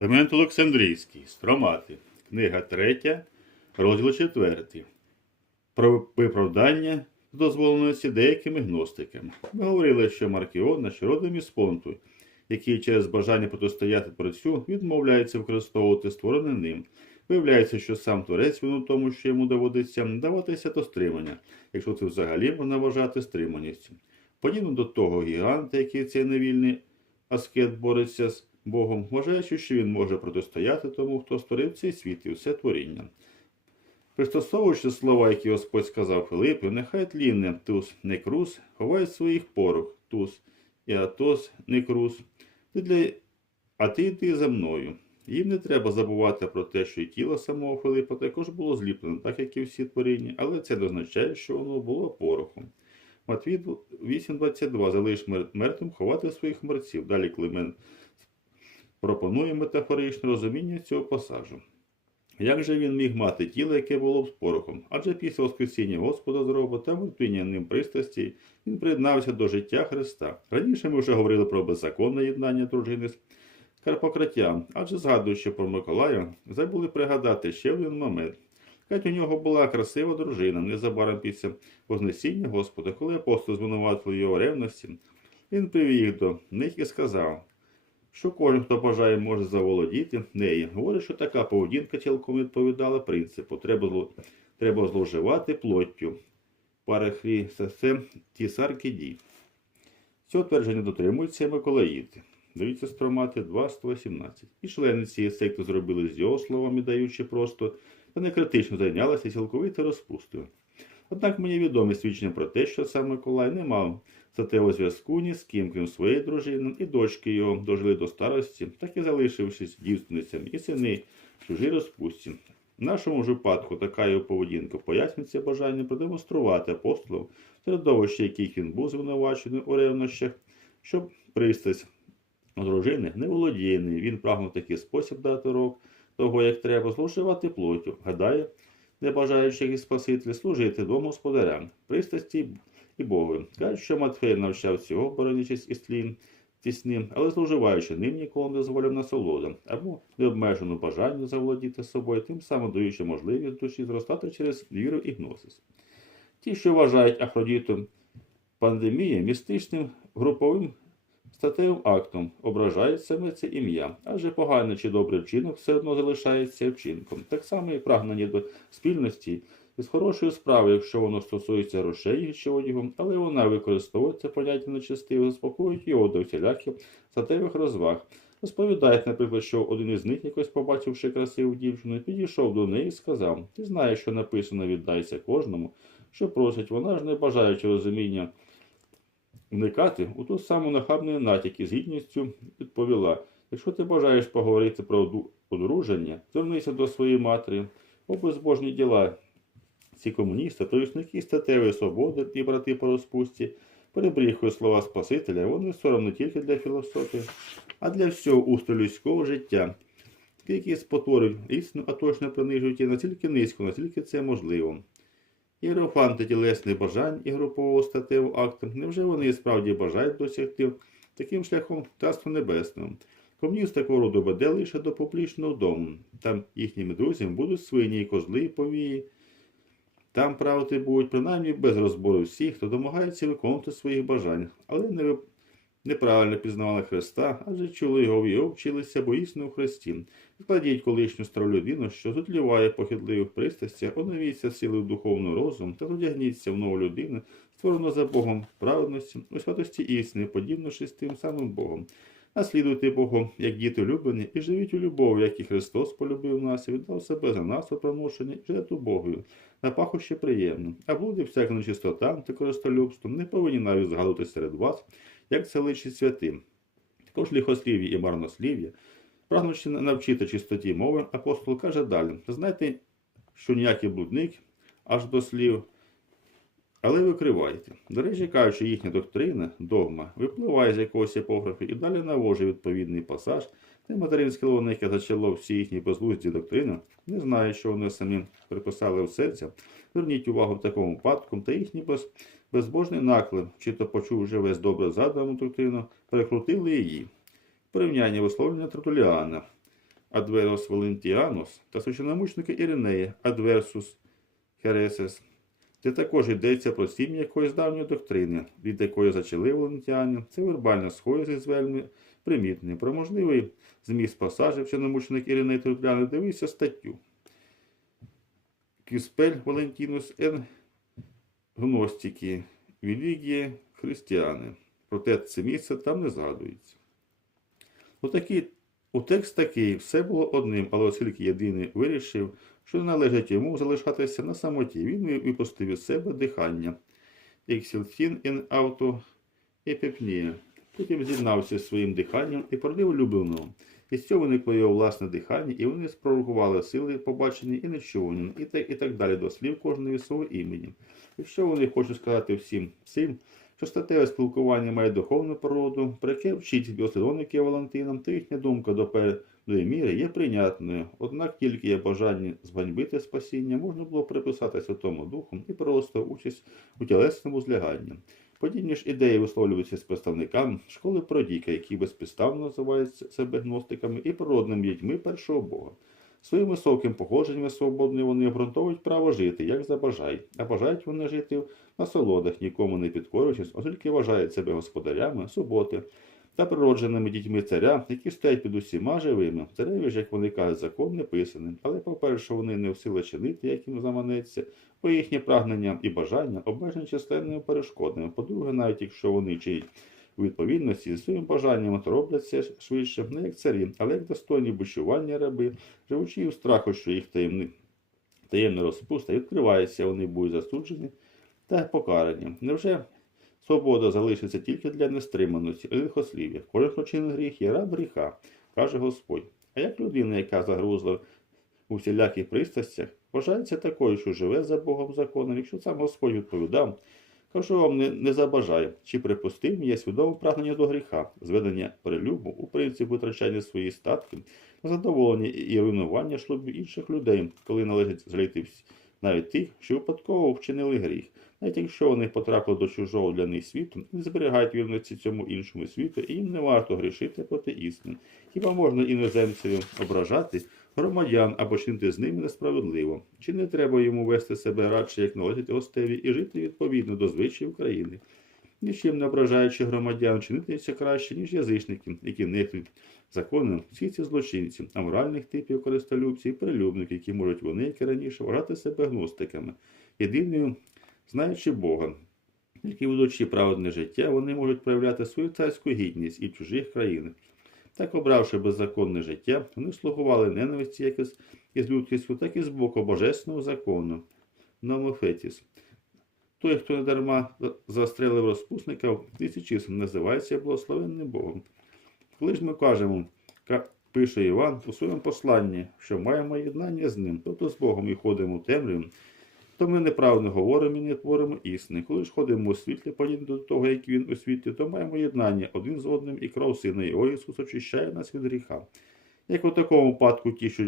Климент Олександрійський, Стромати, книга 3, розділ 4. Про виправдання з дозволеності деякими гностиками. Ми говорили, що Маркіон, наш родом із Понту, який через бажання протистояти Творцю відмовляється використовувати створене ним. Виявляється, що сам творець він у тому, що йому доводиться даватися до стримання, якщо це взагалі можна вважати стриманістю. Подібно до того гіганта, який цей невільний аскет бореться з Богом, вважаючи, що він може протистояти тому, хто створив цей світ і все творіння. Пристосовуючи слова, які Господь сказав Филипу, нехай тлінне туз не крус, ховай своїх порох туз і атос не крус, ти для... а ти йди за мною. Їм не треба забувати про те, що і тіло самого Филипа також було зліплено, так як і всі творіння, але це не означає, що воно було порохом. Матвій 8.22 залиш мертвим ховати своїх мерців. Далі Климент пропонує метафоричне розуміння цього пасажу. Як же він міг мати тіло, яке було б з порохом? Адже після Воскресіння Господа з гроба та вимкнення ним пристрасті він приєднався до життя Христа. Раніше ми вже говорили про беззаконне єднання дружини з Карпократтям, адже згадуючи про Миколая, забули пригадати ще один момент. Кать у нього була красива дружина, незабаром після Вознесіння Господа, коли апостол звинуватив його ревності, він привів їх до них і сказав, що кожен, хто бажає, може заволодіти нею. Говорить, що така поведінка цілком відповідала принципу. Треба, треба зловживати плоттю. Парахрісесем тісарки дій. Цього твердження дотримуються Миколаїти. Дивіться стромати 2.118. І члени цієї секти зробили з його словами, даючи просто та не критично зайнялися цілковито розпустою. Однак мені відомі свідчення про те, що сам Миколай не мав статевого зв'язку ні з ким, крім своєї дружини, і дочки його дожили до старості, так і залишившись дівственницями, і сини чужі розпусті. В нашому випадку така його поведінка пояснюється бажанням продемонструвати апостолам середовище, яких він був звинувачений у ревнощах, щоб пристрасть дружини не володіє ним. Він прагнув такий спосіб дати рок того, як треба зловживати плоттю. Гадає, не бажаючи як і Спаситель, служити двом господарям, пристрасті і Богові. Кажуть, що Матфей навчав цього, боронячись із тлін тісним, але зловживаючи ним ніколи не дозволяв насолодам або необмежену бажання заволодіти собою, тим самим даючи можливість душі зростати через віру і гносис. Ті, що вважають Афродітом пандемії містичним груповим статевим актом, ображають саме це ім'я, адже поганий чи добрий вчинок все одно залишається вчинком. Так само і прагнення до спільності із хорошою справою, якщо воно стосується грошей одягу, але вона використовує це поняття нечестиво, заспокоюють його до всіляких статевих розваг. Розповідають, наприклад, що один із них, якось побачивши красиву дівчину, підійшов до неї і сказав: Ти знаєш, що написано віддайся кожному, що просить, вона ж не бажаючи розуміння вникати у ту саму нахабний натяк і з гідністю відповіла: якщо ти бажаєш поговорити про одруження, звернися до своєї матері, о безбожні діла. Ці комуністи, проїсники статевої свободи і брати по розпусті, перебріхують слова Спасителя, вони сором не тільки для філософії, а для всього устрою людського життя. Які спотворюють істину, а точно принижують її настільки низько, наскільки це можливо. Єрофанти тілесних бажань і групового статевого акту, невже вони і справді бажають досягти таким шляхом Царства Небесного? Комуніст такого роду веде лише до публічного дому. Там їхніми друзями будуть свині і козли, і повії. Там правити будуть принаймні без розбору всі, хто домагається виконувати своїх бажань, але не ви- неправильно пізнавали Христа, адже чули його і вчилися боїсно у Христі. Складіть колишню стару людину, що зутліває похідливих пристрастях, оновіться сили в духовний розум та одягніться в нову людину, створену за Богом праведності, у святості істини, подібнившись тим самим Богом. Наслідуйте Богом, як діти улюблені, і живіть у любові, як і Христос полюбив нас і віддав себе за нас у проношення і жертву Богою. На пахощі приємно. А блуди всяка нечистота та користолюбство не повинні навіть згадувати серед вас, як це личить святим. Також лихослів'я і марнослів'я, прагнучи навчити чистоті мови, апостол каже далі: знайте, що ніякий блудник аж до слів, але викривайте. До речі, кажучи, їхня доктрина, догма, випливає з якогось епографу і далі навожу відповідний пасаж, де материнське лоно, яке зачало всі їхні безглузді доктрини, не знає, що вони самі приписали в серця. Зверніть увагу в такому випадку та їхній без, безбожний наклеп, чи то почув вже весь добре задану доктрину, перекрутили її. Порівняння висловлення Тертуліана. Adversus Valentianus та священомучника Іринея Adversus Hereses, де також йдеться про сім'ї якоїсь давньої доктрини, від якої зачали валентіани. Це вербальна схожість вельми примітний. Про можливий зміст пасажів вченомучник Іриней Туркляни дивися статтю. Кюспель Валентінус Ен Гностики, Релігія Християни. Проте це місце там не згадується. Отакий, у текст такий все було одним, але оскільки єдиний вирішив, що належить йому залишатися на самоті, він випустив із себе дихання. Ексілфін ін авто епіпнія. Потім з'єднався з своїм диханням і породив улюбленого. І з цього виникло його власне дихання, і вони спророкували сили, побачені і нечувані, і так, і так далі до слів кожного свого імені. Якщо вони хочуть сказати всім цим, що статеве спілкування має духовну природу, про яке вчить послідовники Валентином, то їхня думка до міри є прийнятною. Однак тільки є бажання зганьбити спасіння можна було приписати Святому Духу і просто участь у тілесному зляганні. Подібні ж ідеї висловлюються з представниками школи Продіка, які безпідставно називають себе гностиками і природними дітьми першого Бога. Своїм високим походженням свободними вони обґрунтовують право жити, як забажають, а бажають вони жити в насолодах, нікому не підкорюючись, оскільки вважають себе господарями суботи та природженими дітьми царя, які стоять під усіма живими. Цареві ж, як вони кажуть, закон не писаний. Але, по-перше, вони не в силі чинити, як їм заманеться, бо їхнє прагнення і бажання обмежені численними перешкодами. По-друге, навіть якщо вони чинять у відповідності зі своїм бажанням, то роблять це швидше, не як царі, але як достойні бущування раби, живучи у страху, що їх таємни... таємна розпуста відкривається, вони будуть засуджені та покарані. Невже свобода залишиться тільки для нестриманості лихослів'я? Кожен злочинний гріх є раб гріха, каже Господь. А як людина, яка загрузла у всіляких пристрастях, вважається такою, що живе за Богом законом, якщо сам Господь відповідав, Кажу вам, не, не забажаю, чи припустим є свідоме прагнення до гріха, зведення перелюбу, у принципі витрачання своїх статків, задоволення і руйнування шлюбів інших людей, коли належить всі- навіть тих, що випадково вчинили гріх, навіть якщо вони потрапили до чужого для них світу, не зберігають вірності цьому іншому світу, і їм не варто грішити проти істини. Хіба можна іноземців ображати громадян або чинити з ними несправедливо? Чи не треба йому вести себе радше, як належить гостеві, і жити відповідно до звичаїв України? Нічим не ображаючи громадян, чинитися краще, ніж язичники, які нехтують законом всі ці злочинці, аморальних типів користолюбців і перелюбників, які можуть вони, як і раніше, вважати себе гностиками, єдиною знаючи Бога. Тільки ведучи праведне життя, вони можуть проявляти свою царську гідність і в чужих країнах. Так, обравши беззаконне життя, вони слугували ненависті як із, людськістю, так і з боку божественного закону. Номофетіс. Той, хто недарма застрелив розпусника, в тисячі називається благословенним Богом. Коли ж ми кажемо, пише Іван у своєму посланні, що маємо єднання з ним, тобто з Богом і ходимо в темряві, то ми неправильно говоримо і не творимо істини. Коли ж ходимо у світлі, подібно до того, як він у світлі, то маємо єднання один з одним і кров Сина Його Ісус очищає нас від гріха. Як у такому випадку ті, що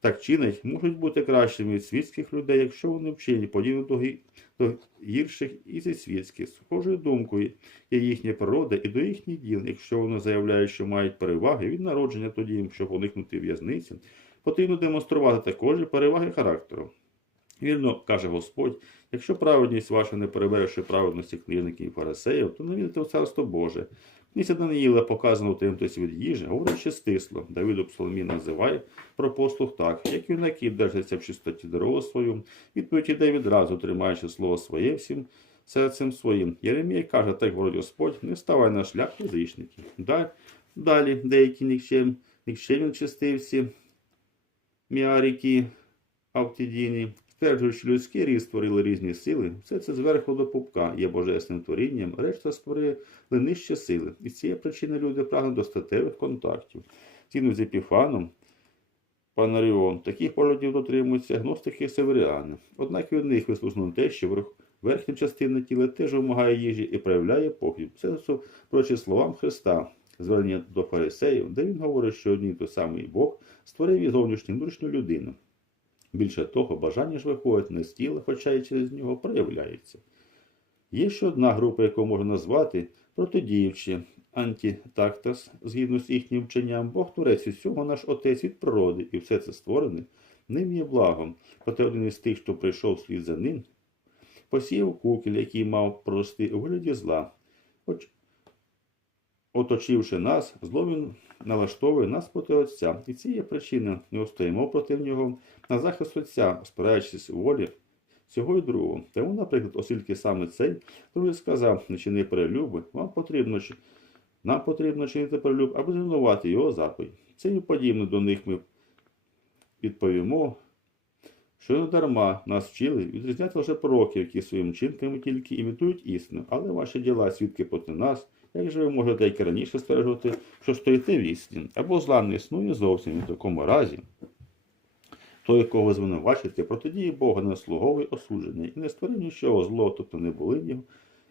так чинять, можуть бути кращими від світських людей, якщо вони вчені, подібно до, гі- до гірших і зі світських. Схожою думкою є їхня природа і до їхніх діл, якщо вони заявляють, що мають переваги від народження тоді, їм, щоб уникнути в'язниці, потрібно демонструвати також переваги характеру. Вірно, каже Господь, якщо праведність ваша не перевершує праведності книжників і фарисеїв, то не вірите в царство Боже. Місяць Даниїла показано утриматись від їжі, говорячи стисло. Давид у псалмі називає про послух так, як юнаки держаться в чистоті дорогу свою, відповідь іде відразу, тримаючи слово своє всім серцем своїм. Єремія каже, так говорить Господь, не ставай на шлях язичників. Далі деякі нікчем, нікчемні чистивці, міаріки, Автідіні, стверджують, що людський рід створили різні сили, все це зверху до пупка є божественним творінням, решта створили нижче сили. І з цієї причини люди прагнуть до статевих контактів. Згідно з Епіфаном, Панаріон, таких поглядів дотримуються гностики і северіани. Однак від них вислушно те, що верхня частина тіла теж вимагає їжі і проявляє похід. Це супрочі словам Христа, звернення до фарисеїв, де він говорить, що одній той самий Бог створив і зовнішню внутрішню людину. Більше того, бажання ж виходить не з тіла, хоча й через нього проявляється. Є ще одна група, яку можна назвати протидіючи антитактас, згідно з їхнім вченням, Бог Творець усього наш Отець від природи, і все це створене ним є благом. Проте один із тих, хто прийшов слід за ним, посіяв кукіль, який мав прорости у вигляді зла. Оч- Оточивши нас, зло він налаштовує нас проти Отця. І це є причина. Ми устоїмо проти нього на захист Отця, спираючись у волі цього і другого. Тому, наприклад, оскільки саме цей другий сказав, не чини перелюби, вам потрібно, нам потрібно чинити перелюб, аби зруйнувати його заповідь. Це і подібно до них ми відповімо, що не дарма нас вчили відрізняти лише пророків, які своїми вчинками тільки імітують істину, але ваші діла свідки проти нас. Як же ви можете, як раніше стверджувати, що стоїте в істині, або зла не існує зовсім в такому разі, той, якого ви звинувачуєте, протидії Бога не слуговий осуджений і не створив нічого злого, тобто не були ні,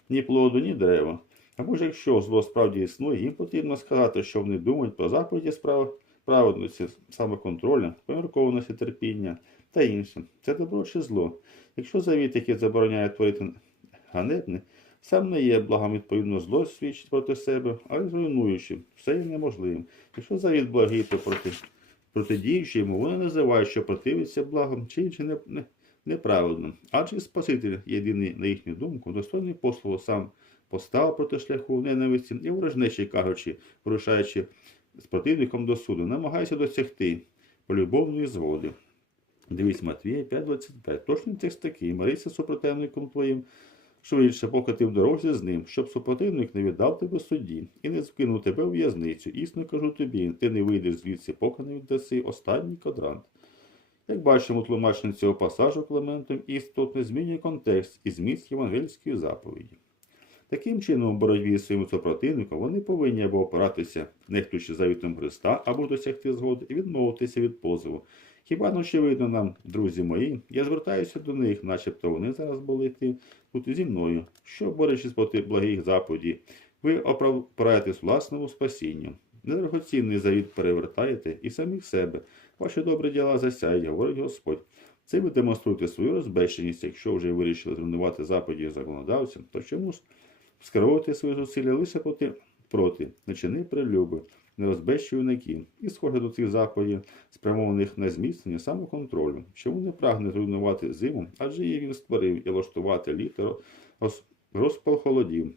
ні плоду, ні дерева. Або ж якщо зло справді існує, їм потрібно сказати, що вони думають про заповіді справ праведності, самоконтролю, поміркованості терпіння та інше. Це добро чи зло. Якщо завіт, який забороняє творити ганебне, сам не є благом, відповідно, зло свідчить проти себе, але зруйнуючи, все є неможливим. Якщо завіт благий, то проти, протидіючи йому, вони називають, що противиться благом чи інше не, не, неправедно. Адже Спаситель, єдиний, на їхню думку, достойний послугу сам постав проти шляху ненависті і ворожнечі, кажучи, вирушаючи з противником до суду, намагайся досягти полюбовної згоди. Дивись Матвія 5.25. Точний текст такий. Марися супротивником твоїм, швидше, поки ти в дорозі з ним, щоб супротивник не віддав тебе судді і не скинув тебе у в'язницю. Існо кажу тобі, ти не вийдеш звідси, поки не віддаси останній квадрант. Як бачимо, тлумачення цього пасажу Клементом істот не змінює контекст і зміст євангельської заповіді. Таким чином, у боротьбі з своїм супротивником вони повинні або опиратися, нехтуючи завітом Христа, або досягти згоди і відмовитися від позову. Хіба не очевидно нам, друзі мої, я звертаюся до них, начебто вони зараз були тут зі мною, що, борючись проти благих заповідей, ви опираєтесь власному спасінню. Недорогоцінний завіт перевертаєте і самих себе. Ваші добрі діла засяють, говорить Господь. Це ви демонструєте свою розбещеність, якщо вже вирішили зруйнувати заповіді законодавцям, то чому скеровувати свої зусилля лише проти, проти нечини прилюби, не розбещуй юнаків і схоже до цих заповідей, спрямованих на зміцнення самоконтролю, чому не прагне зруйнувати зиму, адже її він створив і влаштувати літо роз- розпал холодів.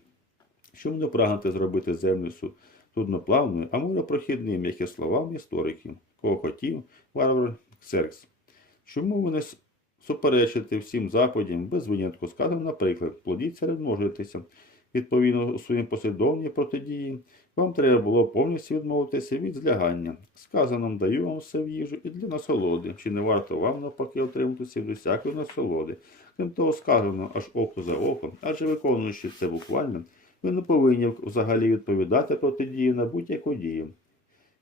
Чому не прагнете зробити землю судноплавною, а моропрохідним, як і словам істориків, кого хотів варвар Ксеркс. Чому ви не суперечите всім заповідям без винятку? Сказано, наприклад, плодіться, розмножуйтеся. Відповідно у своїм послідовній протидії, вам треба було повністю відмовитися від злягання. Сказано, даю вам все в їжу і для насолоди. Чи не варто вам навпаки отриматися від усякої насолоди? Крім того, сказано аж око за око, адже виконуючи це буквально, ви не повинні взагалі відповідати протидії на будь-яку дію.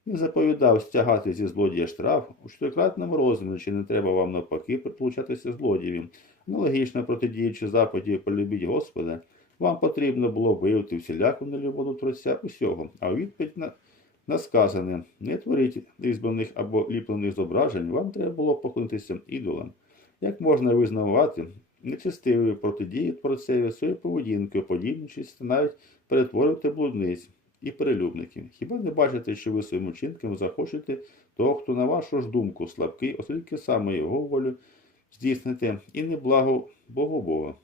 Він заповідав стягати зі злодія штраф у чотирикратному розмірі, чи не треба вам навпаки притлучатися злодієм. Аналогічно протидіючи западі полюбіть Господа, вам потрібно було виявити всіляку нелюбов до Творця усього, а відповідь на, на сказане не творіть різьблених або ліплених зображень, вам треба було поклонитися ідолам. Як можна визнавати нечестивою протидії Творцеві своєю поведінкою, подібничись, навіть перетворювати блудниць і перелюбників. Хіба не бачите, що ви своїм учинком захочете того, хто, на вашу ж думку, слабкий, оскільки саме його волю здійсните і не благо Бога.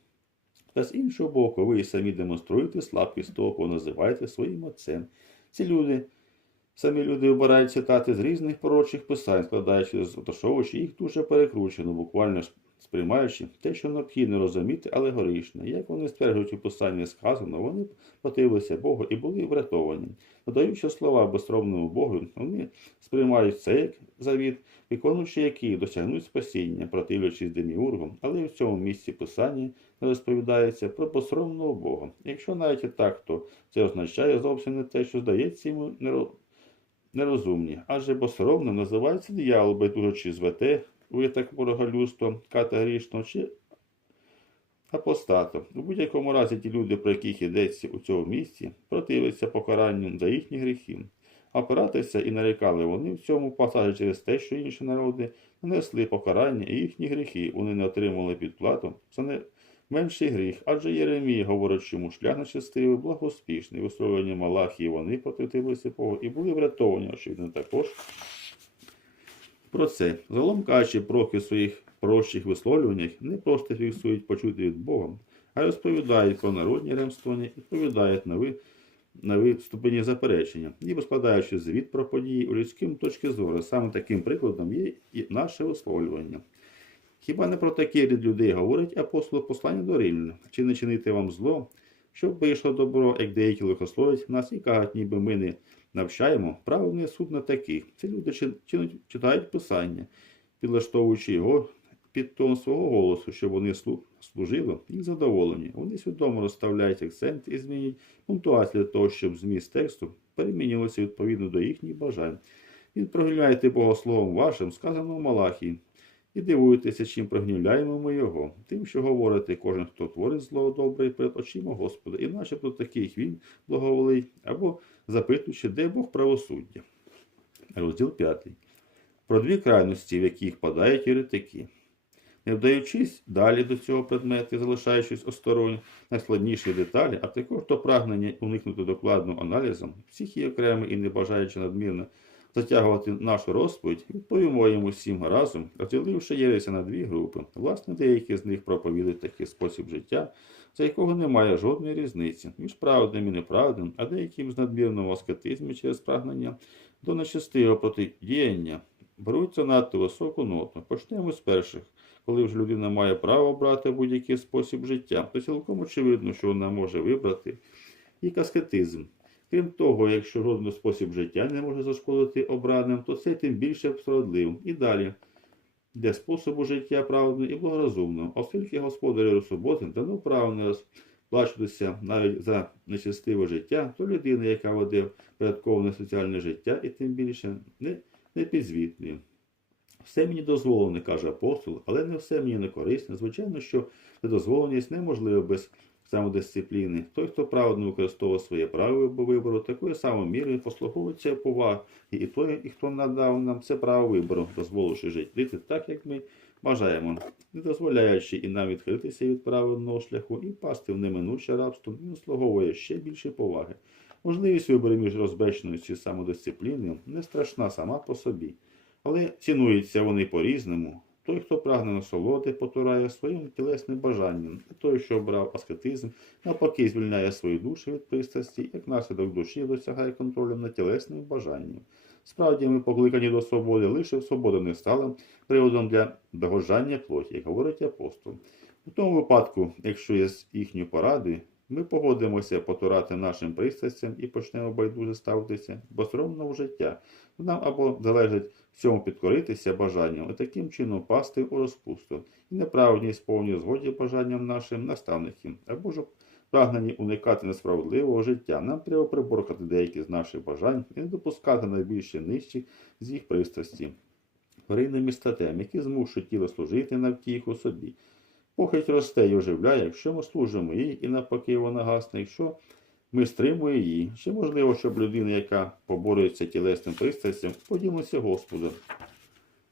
Та з іншого боку, ви і самі демонструєте слабкість того, кого називаєте своїм отцем. Ці люди, самі люди обирають цитати з різних пророчих писань, складаючи, з отошовуючи їх дуже перекручено, буквально сприймаючи те, що необхідно розуміти алегорично. Як вони стверджують у писанні сказано, вони противилися Богу і були врятовані. Додаючи слова безсромному Богу, вони сприймають це як завіт, виконуючи який досягнуть спасіння, противлячись деміургам, але в цьому місці писання не розповідається про безсромного Бога. Якщо навіть і так, то це означає зовсім не те, що здається йому нерозумні, адже безсоромно називається диявол, байдуже чи звете, ви так вороголюство, категорично чи апостатом. У будь-якому разі ті люди, про яких йдеться у цьому місці, противляться покаранню за їхні гріхи. Опиратися і нарікали вони в цьому пасажі через те, що інші народи нанесли покарання і їхні гріхи, вони не отримали підплату за менший гріх, адже Єремій говорить, що йому шлях нечестивий, благоспішний. Висловлення Малахії вони противилися Богу і були врятовані, очевидно, також про це. Загалом кажучи, прохи в своїх прощих висловлюваннях не просто фіксують почути від Бога, а й розповідають про народні ремствування відповідають на ви на виступлені заперечення, ніби складаючи звіт про події у людському точки зору. Саме таким прикладом є і наше висловлювання. Хіба не про такий рід людей говорить апостол послання до римлян? Чи не чинити вам зло, щоб вийшло добро, як деякі лихословять нас і кажуть, ніби ми не навчаємо, правильний суд на таких. Ці люди чи- чи- читають писання, підлаштовуючи його під тон свого голосу, щоб вони служили їх задоволені. Вони свідомо розставляють акцент і змінюють пунктуацію для того, щоб зміст тексту перемінювався відповідно до їхніх бажань. І прогуляйте богословом вашим, сказано в Малахії, і дивуєтеся, чим прогнівляємо ми його, тим, що говорите, кожен, хто творить зло добре перед очима Господа, і начебто таких він благоволить, або запитуючи, де Бог правосуддя. Розділ 5. Про дві крайності, в яких падають єретики. Не вдаючись далі до цього предмету, залишаючись осторонь найскладніші деталі, а також до прагнення уникнути докладним аналізом, всіх її окремо і не бажаючи надмірно затягувати нашу розповідь, відповімо їм усім разом, розділивши єресі на дві групи. Власне, деякі з них проповідують такий спосіб життя, за якого немає жодної різниці між правдним і неправдним, а деяким з надмірного аскетизму через прагнення до нечестивого протидіяння беруться надто високу ноту. Почнемо з перших. Коли вже людина має право обрати будь-який спосіб життя, то цілком очевидно, що вона може вибрати і каскетизм. Крім того, якщо жоден спосіб життя не може зашкодити обраним, то це тим більше справедливим. І далі, для способу життя правильного і благорозумного, оскільки господарю суботи дано право не розплачуватися навіть за нечестиве життя, то людина, яка веде порядковане соціальне життя, і тим більше не, не підзвітнює. Все мені дозволено, каже апостол, але не все мені не корисне. Звичайно, що недозволеність неможлива без самодисципліни. Той, хто правильно використовує своє право вибору, такою самою мірою послуговується поваги. І той, і хто надав нам це право вибору, дозволивши жити так, як ми бажаємо, не дозволяючи і нам відхилитися від правильного шляху і пасти в неминуче рабство, він слуговує ще більше поваги. Можливість вибору між розбещеністю і самодисципліною не страшна сама по собі. Але цінуються вони по-різному. Той, хто прагне насолоди, потурає своїм тілесним бажанням, і той, що обрав аскетизм, навпаки, звільняє свою душу від пристрасті, як наслідок душі досягає контролю над тілесним бажанням. Справді, ми покликані до свободи, лише свобода не стала приводом для догоджання плоті, як говорить апостол. У тому випадку, якщо є їхні поради, ми погодимося потурати нашим пристрастям і почнемо байдуже ставитися до соромного життя. Нам або залежить в цьому підкоритися бажанням і таким чином пасти у розпусту, і неправильність повній згоді бажанням нашим наставників, або ж прагнені уникати несправедливого життя. Нам треба приборкати деякі з наших бажань і не допускати найбільше нижчих з їх пристрасті, і статем, які змушують тіло служити на втіху собі. Похить росте і оживляє, якщо ми служимо їй, і навпаки вона гасне, якщо ми стримуємо її. Чи можливо, щоб людина, яка поборюється тілесним пристрастям, поділилася Господом,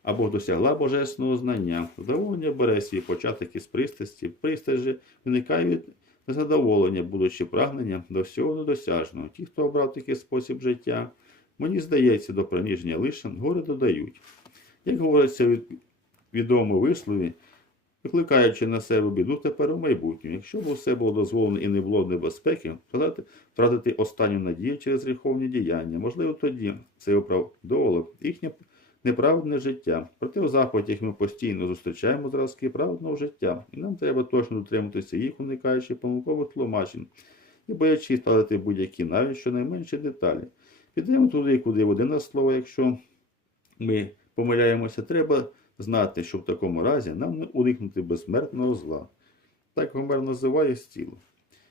або досягла божественного знання, задоволення бере свій початок із пристрасті, пристрасть же виникає від незадоволення, будучи прагненням до всього недосяжного. Ті, хто обрав такий спосіб життя, мені здається, до приниження лише горе додають. Як говориться в відомому вислові, викликаючи на себе біду тепер у майбутньому. Якщо б усе було дозволено і не було небезпеки, втратити, останню надію через гріховні діяння. Можливо, тоді це оправдовувало їхнє неправедне життя. Проте у заходах ми постійно зустрічаємо зразки праведного життя, і нам треба точно дотримуватися їх, уникаючи помилкових тлумачень і боячись ставити будь-які навіть щонайменші деталі. Підемо туди, куди водина слово, якщо ми помиляємося, треба знати, що в такому разі нам не уникнути безсмертного зла. Так Гомер називає стіл.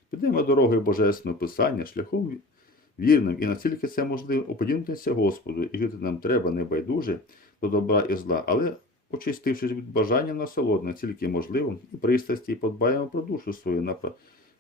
Підемо дорогою Божественного Писання, шляхом вірним, і настільки це можливо, уподібнитися Господу, і жити нам треба не байдуже до добра і зла, але очистившись від бажання насолод, настільки можливим і пристрасті, і подбаємо про душу свою,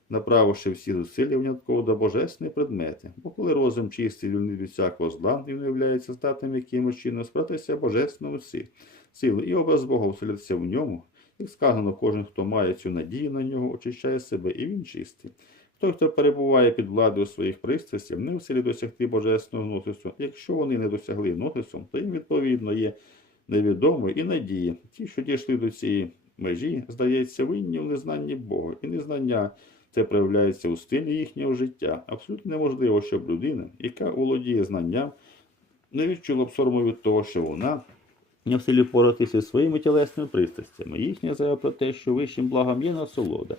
направивши всі зусилля внятково до божественні предмети. Бо коли розум чистий вільний від всякого зла, він виявляється здатним якимось чином спратися божественному си- силу, і образ Бога вселитися в ньому, Як сказано, кожен, хто має цю надію на нього, очищає себе, і він чистий. Той, хто перебуває під владою своїх пристрастів, не в силі досягти божественного нотису. Якщо вони не досягли нотису, то їм відповідно є невідомою і надія. Ті, що дійшли до цієї межі, здається, винні в незнанні Бога, і незнання це проявляється у стилі їхнього життя. Абсолютно неможливо, щоб людина, яка володіє знанням, не відчула б сорому від того, що вона не в силі поратися зі своїми тілесними пристрастями. Їхня заява про те, що вищим благом є насолода,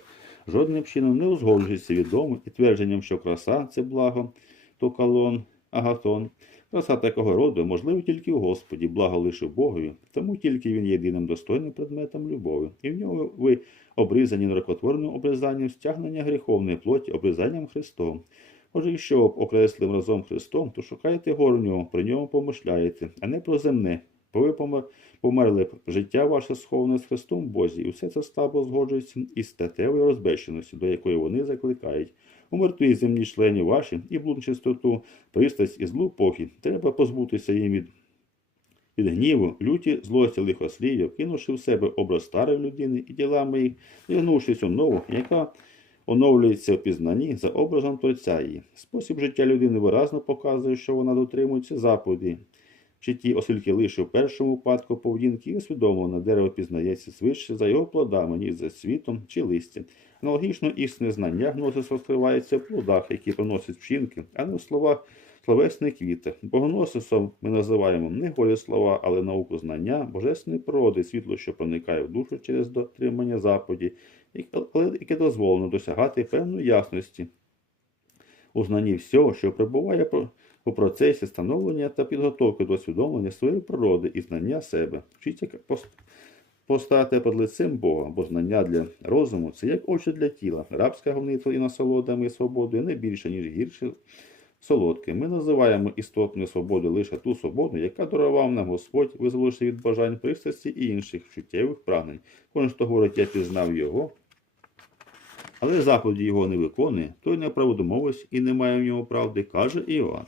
жодним чином не узгоджується відомим і твердженням, що краса це благо, то калон, агатон. Краса такого роду можлива тільки у Господі, благо лише Богові, тому тільки він єдиним достойним предметом любові, і в нього ви обрізані нерокотворним обрізанням стягнення гріховної плоті обрізанням Христом. Отже, якщо окреслим разом Христом, то шукайте горнього, при ньому помишляєте, а не про земне. Бо ви померли б життя ваше сховане з Христом Бозі, і все це стабо згоджується із статевою розбещеності, до якої вони закликають. Умертві земні члені ваші і блуд чистоту, пристрасть і злу похід. Треба позбутися їм від, від гніву, люті, злості лихослів'я, кинувши в себе образ старої людини і ділами їх, зігнувшись у нову, яка оновлюється в пізнанні за образом Творця її. Спосіб життя людини виразно показує, що вона дотримується заповіді. Чи ті, оскільки лише в першому випадку поведінки усвідомлено дерево пізнається свище за його плодами, ніж за світом чи листям. Аналогічно істинне знання гносис розкривається в плодах, які приносять вчинки, а не в словах словесних квітах. Бо гносисом ми називаємо не голі слова, але науку знання, божественної природи, світло, що проникає в душу через дотримання заповіді, яке дозволено досягати певної ясності у знанні всього, що прибуває про- у процесі становлення та підготовки до усвідомлення своєї природи і знання себе. Вчиться постати перед лицем Бога, бо знання для розуму це як очі для тіла. Рабська гонитва і насолодами і свободою не більше, ніж гірше солодке. Ми називаємо істотною свободою лише ту свободу, яка дарував нам Господь, визволивши від бажань пристрасті і інших чуттєвих прагнень. Кожен, хто говорить, я пізнав його, але заповіді його не виконує, той неправдомовець і не має в ньому правди, каже Іоанн.